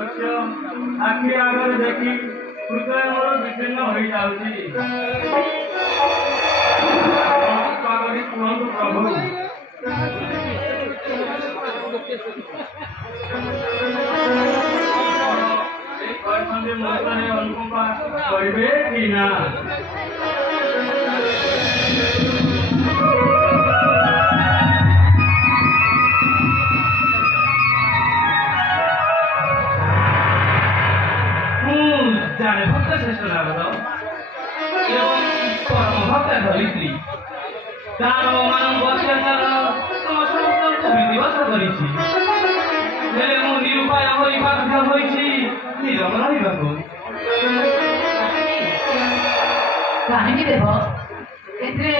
आखि आगे देखी हृदय मोर विभिन्न हो जाउची पागली कुहंतु प्रभु एक परसंदे मोतने अनुकंपा करिबे कि ना जाने भक्त श्रेष्ठ नारद एवं परम भक्त धरित्री दानव मानव अत्याचार समस्त विधिवत करिछि हेले मु निरुपाय होई बाध्य होइछि निरम रहिबाकु काहिनी देव एथिरे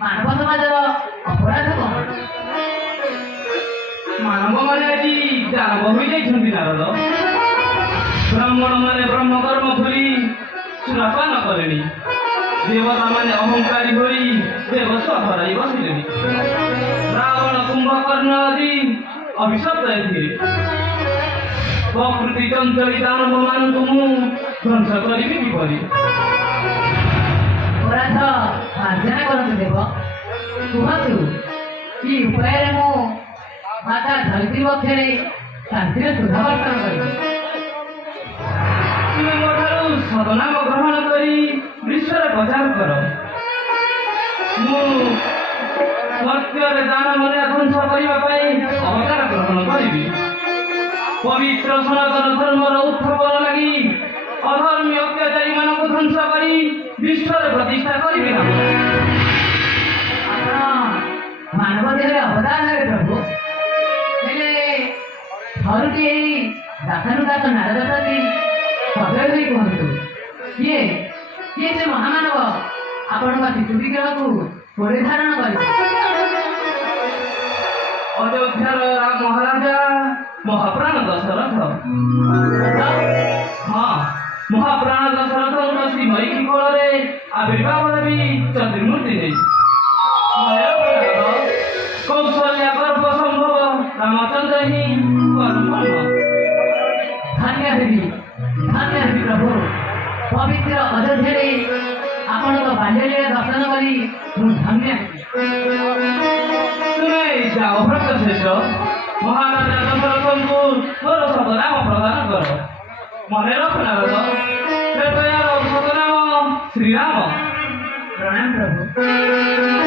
मानव समाजर अपराध कोन मानव माने आजि दानव होई जाइछन्ति नारद ब्राह्मण माने ब्रह्म कर्म भूली सुरापान करेणी देवता माने अहंकारी होई देव हराई बसिलेनी रावण कुंभकर्ण आदि अभिशप्त एथिरे प्रकृति चंचली दानव मानकु मु ध्वंस करिबि किपरि अपराध मार्जना करन्तु देव कुहतु कि उपाय मु माता धरित्री पक्षरे शांतिर सुधावर्तन करिबि सदनाम ग्रहण करी विश्व प्रचार कर सत्य दान मन ध्वंस करने अवतार ग्रहण करी पवित्र सनातन धर्मर उत्थापन लगी अधर्मी अत्याचारी मानक ध्वंस करी विश्व प्रतिष्ठा करेंगे मानव देह अवदान है प्रभु थरुटी दासानुदास नारद प्रति सदैव कहतु किए किए से महामानव आपण शिशु विग्रह को परिधारण कर अयोध्यार महाराजा महाप्राण दशरथ हाँ महाप्राण दशरथ श्री मयिकी कोल आविर्भाव भी चतुर्मूर्ति नहीं कौशल्या गर्भ संभव रामचंद्र ही धन्य देवी प्रभु पवित्र अयोध्या आपण बाल्यलीला दर्शन करी धन्य जाओ भक्त श्रेष्ठ महाराजा दशरथ को मोर सदनाम प्रदान कर मन रख नारद सदनाम श्रीराम प्रणाम प्रभु